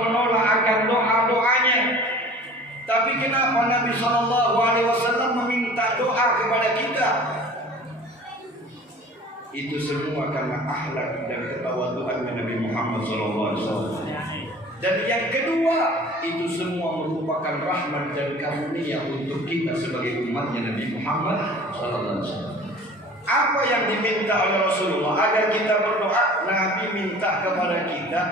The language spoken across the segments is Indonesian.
menolak akan doa-doanya. Tapi kenapa Nabi SAW meminta doa kepada kita? Itu semua karena akhlak dan ketawaduan Nabi Muhammad SAW. Dan yang kedua, itu semua merupakan rahmat dan karunia untuk kita sebagai umatnya Nabi Muhammad SAW. Apa yang diminta oleh Rasulullah agar kita berdoa? Nabi minta kepada kita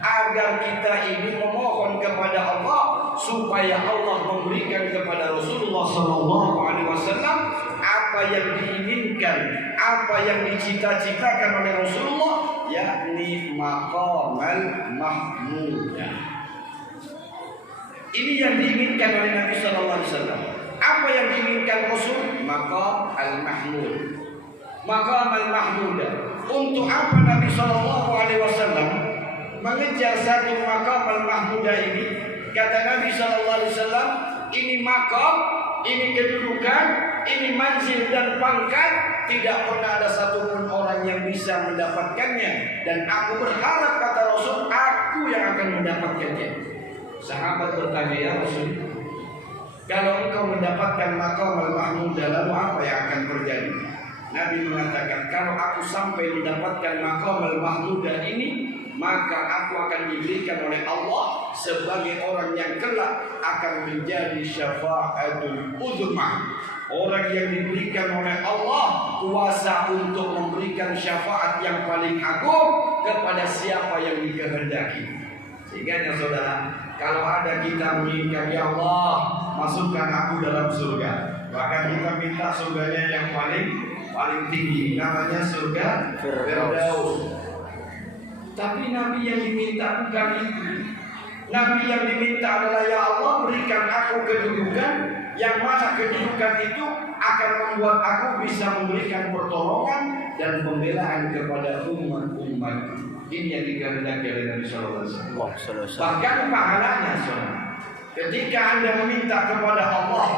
agar kita ini memohon kepada Allah supaya Allah memberikan kepada Rasulullah SAW apa yang diinginkan, apa yang dicita-citakan oleh Rasulullah, yakni maqamal mahmudah. Ini yang diinginkan oleh Nabi SAW. Apa yang diinginkan Rasul? Maqam al-mahmud. Maqam al-mahmudah. Untuk apa Nabi SAW mengejar satu maqam al-mahmudah ini? Kata Nabi SAW, ini maqam, ini kedudukan, ini manzil dan pangkat, tidak pernah ada satupun orang yang bisa mendapatkannya. Dan aku berharap, kata Rasul, aku yang akan mendapatkannya. Sahabat bertanya, ya Rasul, kalau engkau mendapatkan maqam al-mahmudah, lalu apa yang akan terjadi? Nabi mengatakan, kalau aku sampai mendapatkan maqam al-mahmudah ini, maka aku akan diberikan oleh Allah sebagai orang yang kelak akan menjadi syafa'atul uzma, orang yang diberikan oleh Allah kuasa untuk memberikan syafaat yang paling agung kepada siapa yang dikehendaki. Sehingga ya saudara, kalau ada kita menginginkan, ya Allah masukkan aku dalam surga, bahkan kita minta surganya yang paling tinggi, namanya surga Firdaus. Tapi Nabi yang diminta bukan itu. Nabi yang diminta adalah, ya Allah berikan aku kedudukan, yang mana kedudukan itu akan membuat aku bisa memberikan pertolongan dan pembelaan kepada umat-umat. Ini yang dikehendaki oleh Nabi SAW. Bahkan pahalanya, saudara, ketika Anda meminta kepada Allah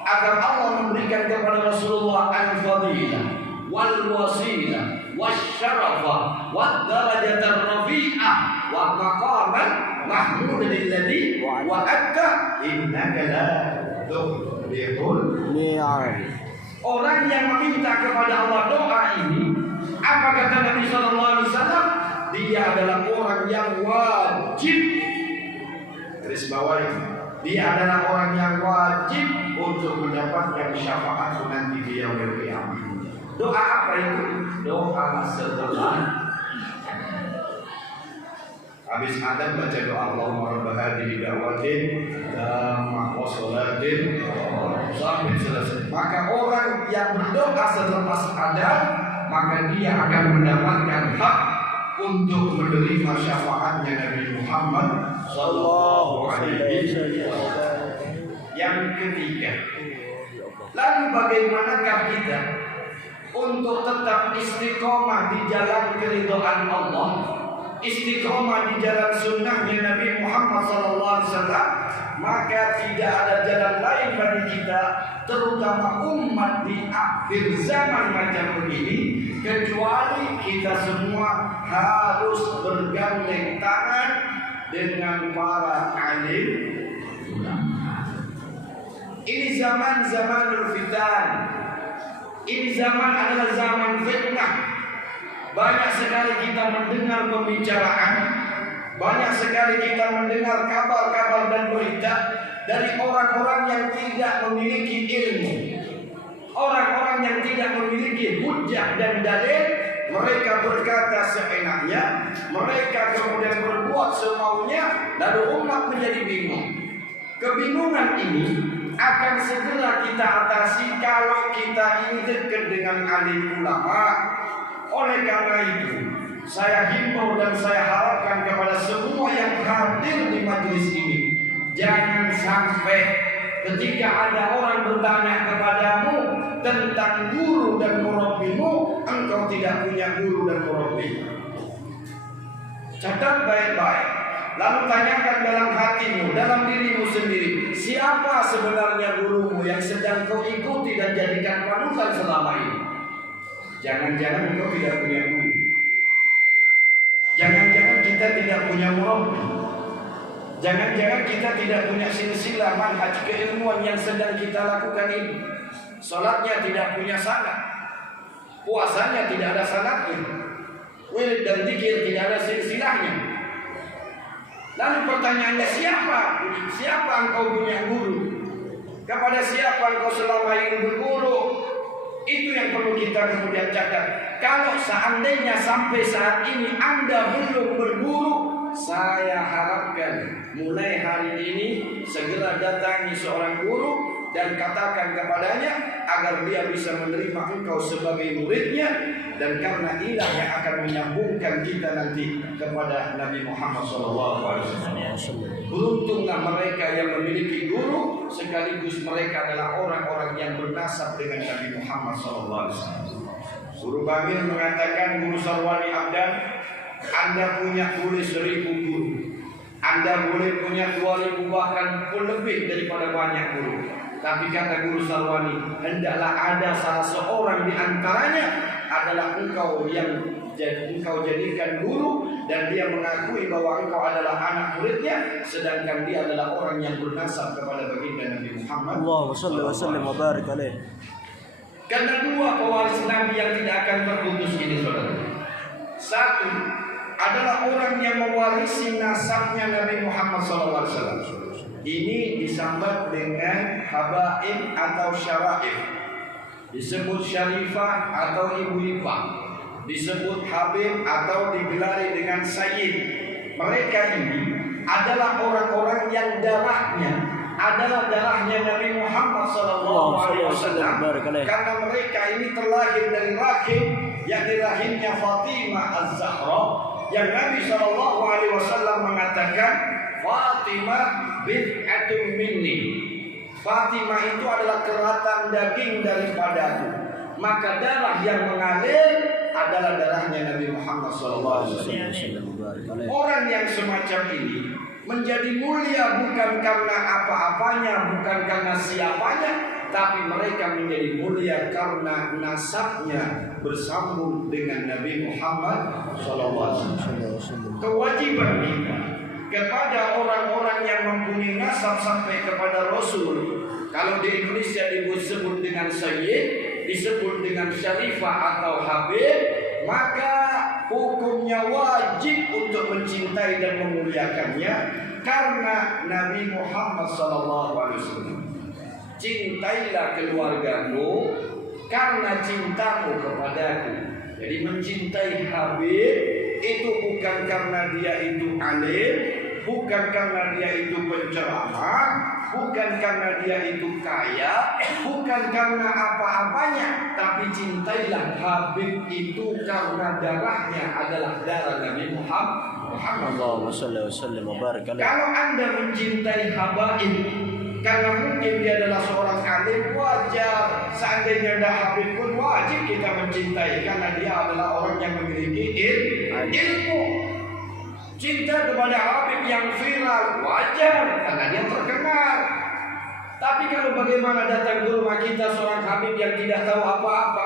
agar Allah memberikan kepada Rasulullah al-fadilah wal wasilah wasyarafah wad darajatar rafi'ah wa maqaman mahmudan alladhi wa'adta innaka la tukhliful mi'ad. Orang yang meminta kepada Allah doa ini, apa kata Nabi SAW? Dia adalah orang yang wajib, garis bawahi, dia adalah orang yang wajib untuk mendapatkan syafaat nanti di yaumil qiyamah. Doa apa itu? Doa setelah habis Adam baca doa Allahumma rabb hadhihi da'watin wa sholatin sampai selesai. Maka orang yang berdoa selepas Adam, maka dia akan mendapatkan hak untuk menerima syafaatnya Nabi Muhammad sallallahu alaihi wasallam. Yang ketiga, lalu bagaimanakah kita untuk tetap istiqomah di jalan keridhaan Allah, istiqomah di jalan sunnahnya Nabi Muhammad SAW? Maka tidak ada jalan lain bagi kita, terutama umat di akhir zaman macam begini, kecuali kita semua harus bergandeng tangan dengan para alim ulama. Ini zaman-zamanul fitan. Ini zaman adalah zaman fitnah. Banyak sekali kita mendengar pembicaraan, banyak sekali kita mendengar kabar-kabar dan berita dari orang-orang yang tidak memiliki ilmu, orang-orang yang tidak memiliki hujjah dan dalil. Mereka berkata seenaknya, mereka kemudian berbuat semaunya, lalu umat menjadi bingung. Kebingungan ini akan segera kita atasi kalau kita ini dekat dengan alim ulama. Oleh karena itu, saya himbau dan saya harapkan kepada semua yang hadir di majelis ini, jangan sampai ketika ada orang bertanya kepadamu tentang guru dan murabbimu, engkau tidak punya guru dan murabbi. Catat baik-baik. Lalu tanyakan dalam hatimu, dalam dirimu sendiri, siapa sebenarnya gurumu yang sedang kau ikuti dan jadikan panutan selama ini? Jangan-jangan kau tidak punya guru. Jangan-jangan kita tidak punya murabbi. Jangan-jangan kita tidak punya silsilah manhaj keilmuan yang sedang kita lakukan ini. Salatnya tidak punya sanad, puasanya tidak ada sanadnya, wirid dan zikir tidak ada silsilahnya. Lalu pertanyaannya, siapa engkau punya guru? Kepada siapa engkau selama ini berguru? Itu yang perlu kita kemudian catat. Kalau seandainya sampai saat ini Anda belum berguru, saya harapkan mulai hari ini segera datangi seorang guru dan katakan kepadanya agar dia bisa menerima engkau sebagai muridnya, dan karena inilah yang akan menyambungkan kita nanti kepada Nabi Muhammad SAW. Beruntunglah mereka yang memiliki guru, sekaligus mereka adalah orang-orang yang bernasab dengan Nabi Muhammad SAW. Guru Bamil mengatakan, Guru Sarwani Abdan, Anda punya boleh 1000 guru, Anda boleh punya 2000 bahkan pun lebih daripada banyak guru. Tapi kata Guru Sarwani, hendaklah ada salah seorang di antaranya adalah engkau yang engkau jadikan guru, dan dia mengakui bahwa engkau adalah anak muridnya, sedangkan dia adalah orang yang bernasab kepada baginda Nabi Muhammad. Allahumma shalli wa sallim wa barik alaih. Karena dua pewaris Nabi yang tidak akan terputus ini, saudara. Satu adalah orang yang mewarisi nasabnya Nabi Muhammad SAW. Ini disambat dengan habaib atau syara'if, disebut syarifah atau ibu ipah, disebut habib atau digelari dengan sayyid. Mereka ini adalah orang-orang yang darahnya adalah darahnya Nabi Muhammad SAW, karena mereka ini terlahir dari rahim, yakni rahimnya Fatimah Az-Zahra, yang Nabi SAW mengatakan Fatimah bid'atun minni. Fatimah itu adalah keratan daging daripadaku. Maka darah yang mengalir adalah darahnya Nabi Muhammad SAW. Orang yang semacam ini menjadi mulia bukan karena apa-apanya, bukan karena siapanya, tapi mereka menjadi mulia karena nasabnya bersambung dengan Nabi Muhammad SAW. Kewajiban kita kepada orang-orang yang mempunyai nasab sampai kepada Rasul, kalau di Indonesia disebut dengan sayyid, disebut dengan syarifah atau habib, maka hukumnya wajib untuk mencintai dan memuliakannya, karena Nabi Muhammad SAW. Cintailah keluargamu karena cintamu kepadaku. Jadi mencintai habib itu bukan karena dia itu alim, bukan karena dia itu penceramah, bukan karena dia itu kaya, bukan karena apa-apanya, tapi cintailah habib itu karena darahnya adalah darah Nabi Muhammad. Allahumma shalli wa sallim wa barik alaih. Kalau Anda mencintai habaib karena mungkin dia adalah seorang alim, wajar. Seandainya ada habib pun wajib kita mencintai, karena dia adalah orang yang memiliki ilmu. Cinta kepada habib yang viral wajar, karena dia terkenal. Tapi kalau bagaimana datang ke rumah kita seorang habib yang tidak tahu apa-apa,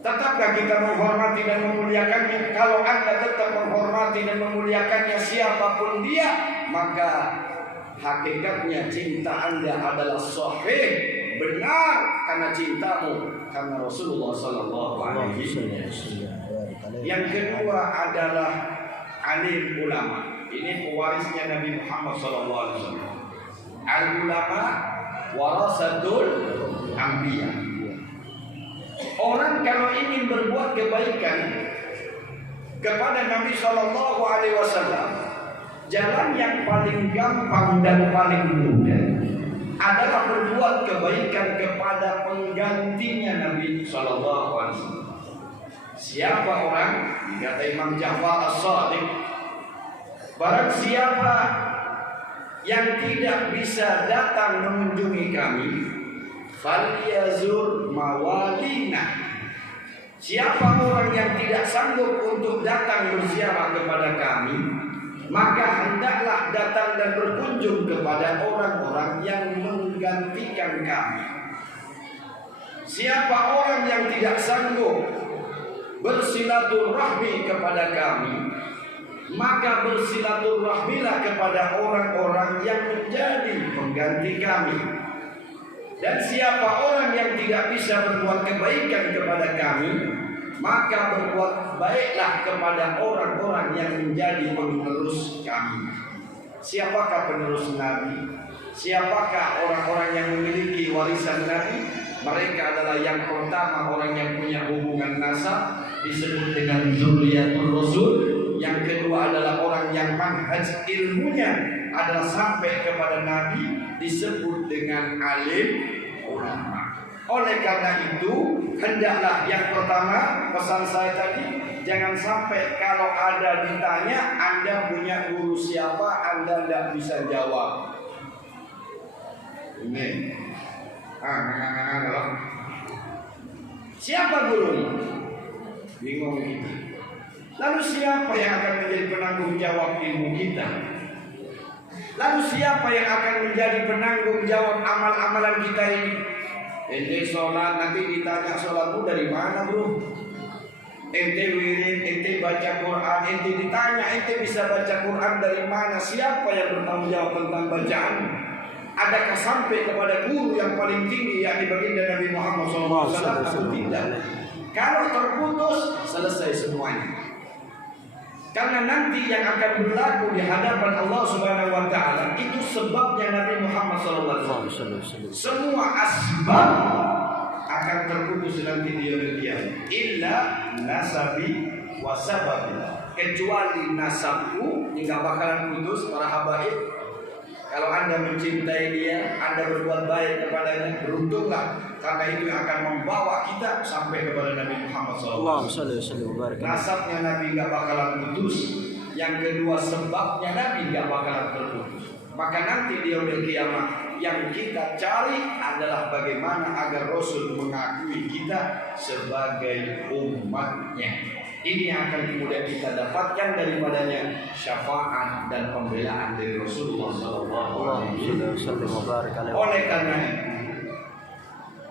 tetapkah kita menghormati dan memuliakannya? Kalau Anda tetap menghormati dan memuliakannya siapapun dia, maka hakikatnya cinta Anda adalah sahih, benar, karena cintamu karena Rasulullah SAW. Yang kedua adalah alim ulama. Ini pewarisnya Nabi Muhammad SAW. Al-ulama warasatul anbiya. Orang kalau ingin berbuat kebaikan kepada Nabi SAW, jalan yang paling gampang dan paling mudah adalah berbuat kebaikan kepada penggantinya Nabi SAW. Siapa orang? Dikata Imam Ja'far As-Shadiq, barang siapa yang tidak bisa datang mengunjungi kami, falyazur mawalina. Siapa orang yang tidak sanggup untuk datang berziarah kepada kami, maka hendaklah datang dan berkunjung kepada orang-orang yang menggantikan kami. Siapa orang yang tidak sanggup bersilaturahmi kepada kami, maka bersilaturahmilah kepada orang-orang yang menjadi pengganti kami. Dan siapa orang yang tidak bisa berbuat kebaikan kepada kami, maka berbuat baiklah kepada orang-orang yang menjadi penerus kami. Siapakah penerus Nabi? Siapakah orang-orang yang memiliki warisan Nabi? Mereka adalah yang pertama orang yang punya hubungan nasab, disebut dengan Dzurriyyatul Rasul. Yang kedua adalah orang yang manhaj ilmunya adalah sampai kepada Nabi, disebut dengan alim ulama. Oleh karena itu, hendaklah yang pertama pesan saya tadi, jangan sampai kalau ada ditanya Anda punya guru siapa, Anda tidak bisa jawab. Ini siapa gurumu? Bingung kita. Lalu siapa yang akan menjadi penanggung jawab ilmu kita? Lalu siapa yang akan menjadi penanggung jawab amal-amalan kita ini? Ente sholat, nanti ditanya sholatmu dari mana bro? Ente wirid, ente baca Quran, ente ditanya ente bisa baca Quran dari mana? Siapa yang bertanggung jawab tentang bacaan? Adakah sampai kepada guru yang paling tinggi, yakni baginda Nabi Muhammad SAW atau tidak? Kalau terputus, selesai semuanya. Karena nanti yang akan berlaku di hadapan Allah Subhanahu wa taala itu sebabnya Nabi Muhammad SAW. Semua asbab akan terputus nanti di yaumil qiyamah. Illa nasabi wa sababi. Kecuali nasabku enggak bakalan putus para habaib. Kalau Anda mencintai dia, Anda berbuat baik kepadanya, beruntunglah, karena itu yang akan membawa kita sampai kepada Nabi Muhammad SAW. Nasabnya Nabi nggak bakalan putus. Yang kedua, sebabnya Nabi nggak bakalan terputus. Maka nanti di yaumil qiyamah yang kita cari adalah bagaimana agar Rasul mengakui kita sebagai umatnya. Ini yang akan kemudian kita dapatkan daripadanya syafaat dan pembelaan dari Rasulullah SAW. Oleh karena itu,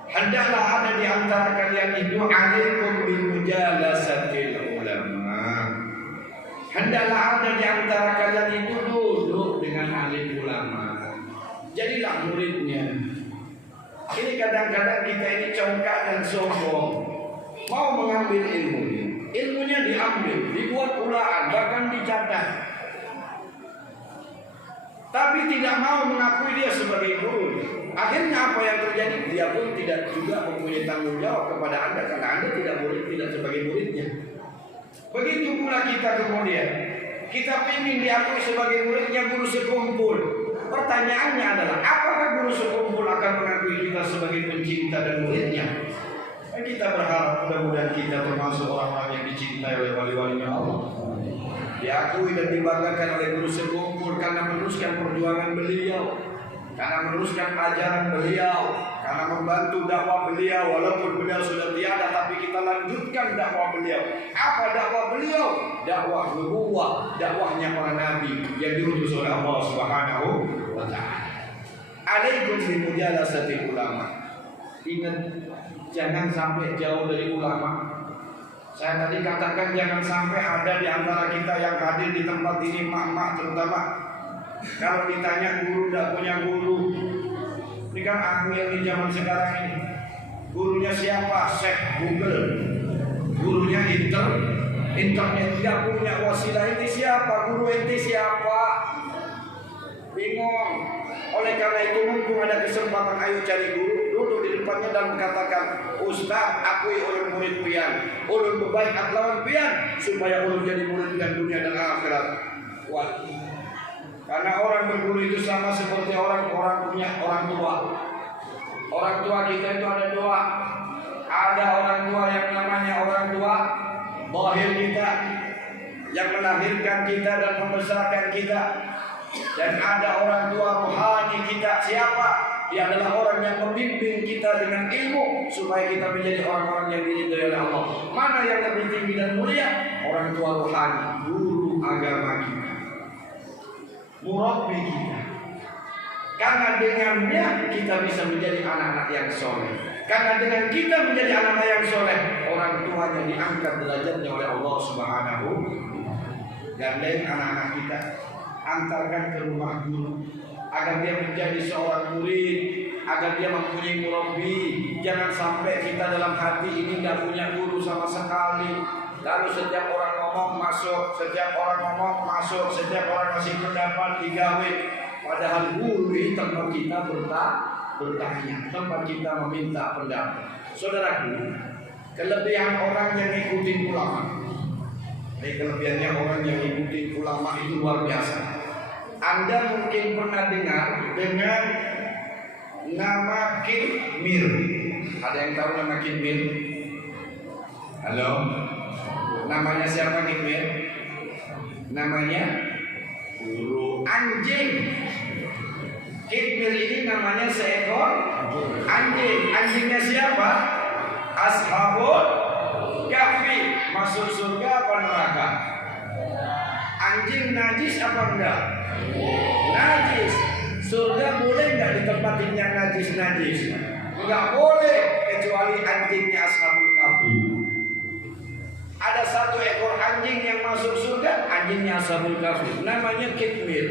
hendaklah ada di antara kalian itu alaikum bimujalasatil ulama. Hendaklah ada di antara kalian itu duduk dengan alim ulama. Jadilah muridnya. Ini kadang-kadang kita ini congkak dan sombong, mau mengambil ilmunya. Ilmunya diambil, dibuat ulaan, bahkan dicatat. Tapi tidak mau mengakui dia sebagai guru. Akhirnya apa yang terjadi? Dia pun tidak juga mempunyai tanggung jawab kepada Anda, karena Anda tidak sebagai muridnya. Begitu pula kita kemudian, kita ingin diakui sebagai muridnya guru sekumpul. Pertanyaannya adalah, apakah guru sekumpul akan mengakui kita sebagai pencinta dan muridnya? Kita berharap mudah-mudahan kita termasuk orang-orang yang dicintai oleh wali-walinya Allah, diakui dan dibanggakan oleh guru sekumpul karena meneruskan perjuangan beliau, karena meneruskan ajaran beliau, karena membantu dakwah beliau. Walaupun beliau sudah tiada, tapi kita lanjutkan dakwah beliau. Apa dakwah beliau? Dakwah nubuwah, dakwahnya para nabi yang diutus oleh Allah Subhanahu wa taala. Alaikum bimujalasatil ulama. Ingat, jangan sampai jauh dari ulama. Saya tadi katakan jangan sampai ada di antara kita yang hadir di tempat ini, mak-mak terutama, kalau ditanya guru tidak punya guru. Ini kan ambil di zaman sekarang ini. Gurunya siapa? Syekh Google. Gurunya internet. Tidak punya wasilah. Ini siapa? Guru ini siapa? Bingung. Oleh karena itu, mumpung ada kesempatan, ayo cari guru. Duduk di depannya dan mengatakan, Ustaz, akui ulun murid pian, ulun berbaikat lawan pian, supaya ulun jadi murid pian dunia dan akhirat. Wah. Karena orang berguru itu sama seperti orang punya orang tua. Orang tua kita itu ada dua. Ada orang tua yang namanya orang tua zahir kita, yang melahirkan kita dan membesarkan kita. Dan ada orang tua rohani kita. Siapa? Dia adalah orang yang membimbing kita dengan ilmu supaya kita menjadi orang-orang yang diridhai oleh Allah. Mana yang lebih tinggi dan mulia? Orang tua rohani, guru agama kita, murabbi kita. Karena dengannya kita bisa menjadi anak-anak yang soleh. Karena dengan kita menjadi anak-anak yang soleh, orang tuanya diangkat derajatnya oleh Allah Subhanahu. gandeng anak-anak kita, antarkan ke rumah guru agar dia menjadi seorang murid, agar dia mempunyai murabbi. Jangan sampai kita dalam hati ini tidak punya guru sama sekali. Lalu setiap orang ngomong masuk, setiap orang ngomong masuk, setiap orang ngasih pendapat digawe. Padahal guru ini tempat kita bertanya, tempat kita meminta pendapat. Saudaraku, kelebihan orang yang ikutin ulama. Ini kelebihannya orang yang ikutin ulama itu luar biasa. Anda mungkin pernah dengar dengan nama Kitmir. Ada yang tahu nama Kitmir? Halo? Namanya siapa Kitmir? Namanya guru anjing. Kitmir ini namanya seekor anjing. Anjingnya siapa? Ashabul Kahfi. Masuk surga apa neraka? Anjing najis apa enggak? Najis. Surga boleh enggak ditempatin yang najis-najis? Enggak boleh, kecuali anjingnya Ashabul Kahfi. Ada satu ekor anjing yang masuk surga, anjingnya Ashabul Kahfi, namanya Kitmir.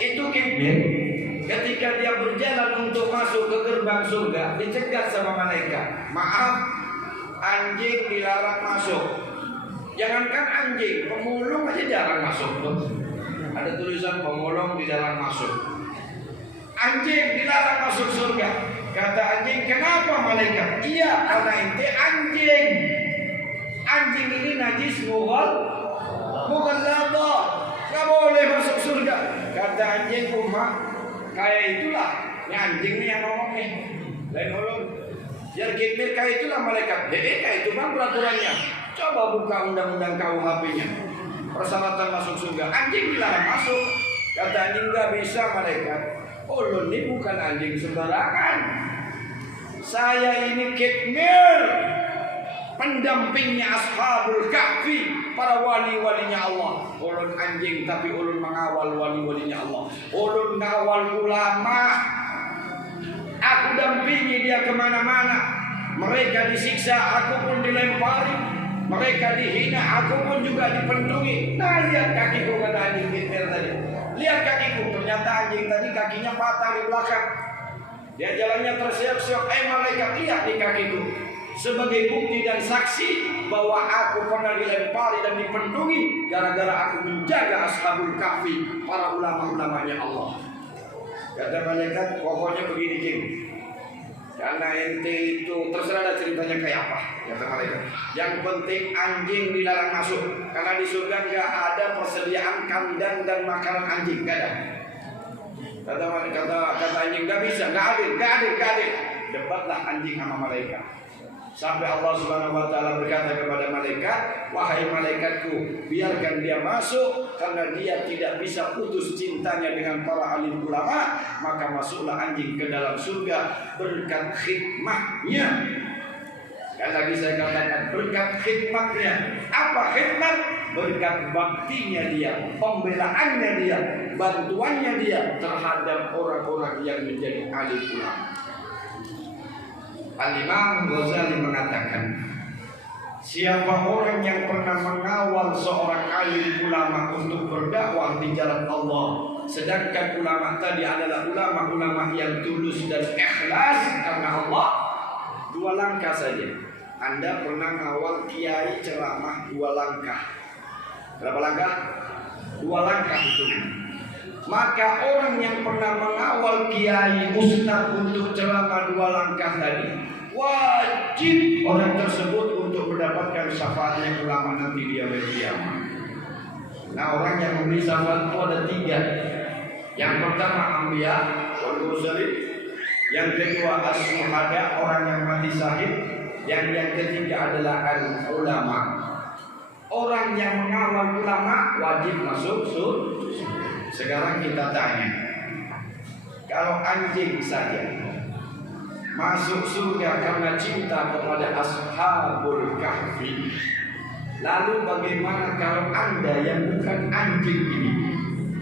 Itu Kitmir, ketika dia berjalan untuk masuk ke gerbang surga, dicegat sama malaikat. Maaf, anjing dilarang masuk. Jangankan anjing, pemulung aja jarang masuk. Ada tulisan pemulung dilarang masuk. Anjing dilarang masuk surga. Kata anjing, kenapa malaikat? Iya, karena ente anjing. Anjing ini najis mughallada, nggak boleh masuk surga. Kata anjing, kayak itulah. Ini anjing nih yang ngomong nih. Lain ulun. Biar Kitmir kayak itulah malaikat. Kayak itu bang peraturannya. Coba buka undang-undang KUHP-nya. Persyaratan masuk surga. Anjing dilarang masuk. Kata anjing nggak bisa malaikat. Ulun ini bukan anjing sembarangan. Saya ini Kitmir, pendampingnya Ashabul Kahfi, para wali-walinya Allah. Ulun anjing tapi ulun mengawal wali-walinya Allah. Ulun ngawal ulama. Aku dampingi dia kemana-mana. Mereka disiksa, aku pun dilempari. Mereka dihina, aku pun juga dipendungi. Nah, lihat kakiku, kata anjing Kitmir tadi. Lihat kakiku, ternyata anjing tadi kakinya patah di belakang. Dia jalannya terseok-seok. Malaikat, lihat di kakiku. Sebagai bukti dan saksi bahwa aku pernah dilempari dan dipendungi gara-gara aku menjaga Ashabul Kahfi, para ulama-ulamanya Allah. Kata malaikat, pokoknya begini Kim, karena ente itu terserah ada ceritanya kayak apa. Kata malaikat, yang penting anjing dilarang masuk, karena di surga nggak ada persediaan kandang dan makanan anjing, nggak ada. Kata anjing, nggak bisa, nggak adil. Debatlah anjing sama malaikat. Sampai Allah Subhanahu wa taala berkata kepada malaikat, "Wahai malaikatku, biarkan dia masuk karena dia tidak bisa putus cintanya dengan para alim ulama, maka masuklah anjing ke dalam surga berkat khidmahnya." Dan lagi saya katakan berkat khidmatnya. Apa khidmat? Berkat baktinya dia, pembelaannya dia, bantuannya dia terhadap orang-orang yang menjadi alim ulama. Al-Imam Ghazali mengatakan, siapa orang yang pernah mengawal seorang alim ulama untuk berdakwah di jalan Allah, sedangkan ulama tadi adalah ulama-ulama yang tulus dan ikhlas karena Allah, 2 langkah saja. Anda pernah mengawal kiai ceramah 2 langkah. Berapa langkah? 2 langkah itu. Maka orang yang pernah mengawal kiai ustaz untuk ceramah 2 langkah tadi, wajib orang tersebut untuk mendapatkan syafaatnya ulama nanti di hari kiamat. Nah, orang yang memberi syafaat itu ada 3. Yang pertama anbiya wal mursalin, yang kedua as-syuhada, orang yang mati syahid, yang ketiga adalah al-ulama. Orang yang mengawal ulama wajib masuk surga. Sekarang kita tanya, kalau anjing saja masuk surga karena cinta kepada Ashabul Kahfi, lalu bagaimana kalau Anda yang bukan anjing ini,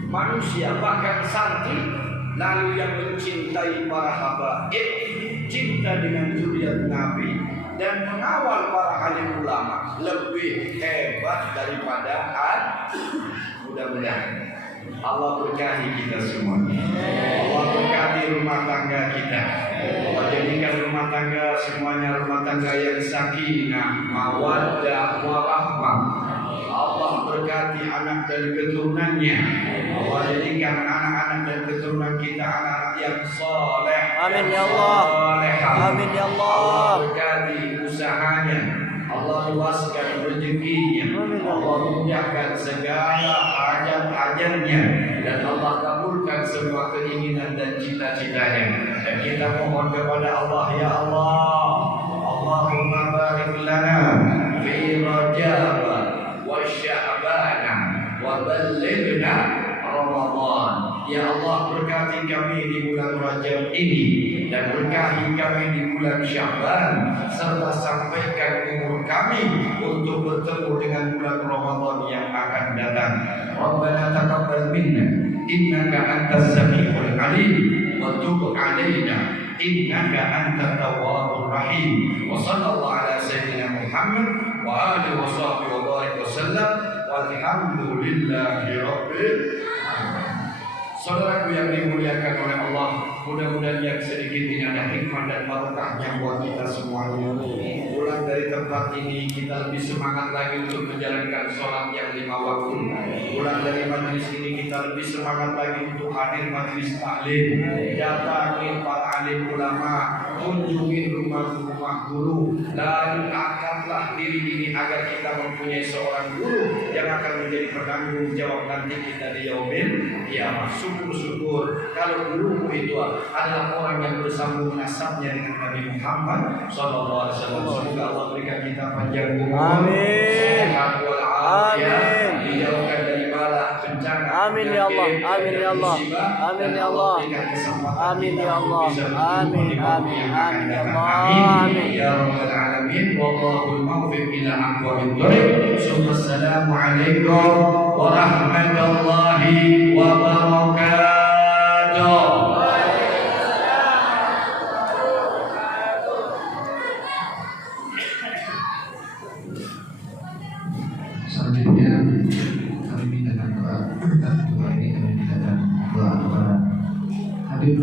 manusia bahkan santri, lalu yang mencintai para habaib, cinta dengan zuriat Nabi dan mengawal para alim ulama, lebih hebat daripada Mudah-mudahan Allah berkahi kita semuanya. Allah berkati rumah tangga kita. Allah jadikan rumah tangga semuanya rumah tangga yang sakinah, mawaddah, warahmah. Allah berkati anak dan keturunannya. Allah jadikan anak-anak dan keturunan kita anak-anak yang soleh. Amin ya Allah. Amin ya Allah. Allah berkati usahanya. Allah luaskan rezekinya. Allah mudahkan segala hajat-hajatnya dan Allah kabulkan semua keinginan dan cita-citanya. Dan kita mohon kepada Allah, ya Allah, Allahumma barik lana fi Rajab wa Sya'ban wa ballighna Ramadan. Ya Allah, berkati kami di bulan Rajab ini dan berkahi kami di bulan Sya'ban, serta sampaikan umur kami untuk bertemu dengan bulan Ramadan yang akan datang. Rabbana taqabbal minna innaka antas samiul alim wa tub alaina innaka antat tawwabur rahim. Wa sallallahu ala sayyidina Muhammad wa alihi wa sahbihi wa barik wa sallam walhamdulillahi rabbil alamin. Saudaraku yang dimuliakan oleh Allah, mudah-mudahan yang sedikit ini ada hikmah dan barokahnya buat kita semuanya. Pulang dari tempat ini kita lebih semangat lagi untuk menjalankan sholat yang 5 waktu. Pulang dari majelis ini kita lebih semangat lagi untuk hadir majelis taklim. Datangi para alim ulama, kunjungi rumah-rumah guru, lalu angkatlah diri ini agar kita mempunyai seorang guru yang akan menjadi penanggung jawab nanti kita di yaumil kiamah. Syukur-syukur kalau gurumu itu adalah orang yang bersambung nasabnya dengan Nabi Muhammad sallallahu alaihi wasallam. Semoga Allah berikan kita panjang umur, sehat walafiat, dijauhkan dari bala bencana. Amin ya Allah. Amin ya Allah. Amin ya Allah. Amin ya Allah. Amin amin amin ya Allah. Amin ya rabbal alamin. Wallahul muwaffiq ila aqwamit thoriq. Assalamu alaikum warahmatullahi wabarakatuh. Selanjutnya kami minta doa. Doa ini kami minta doa kepada Habib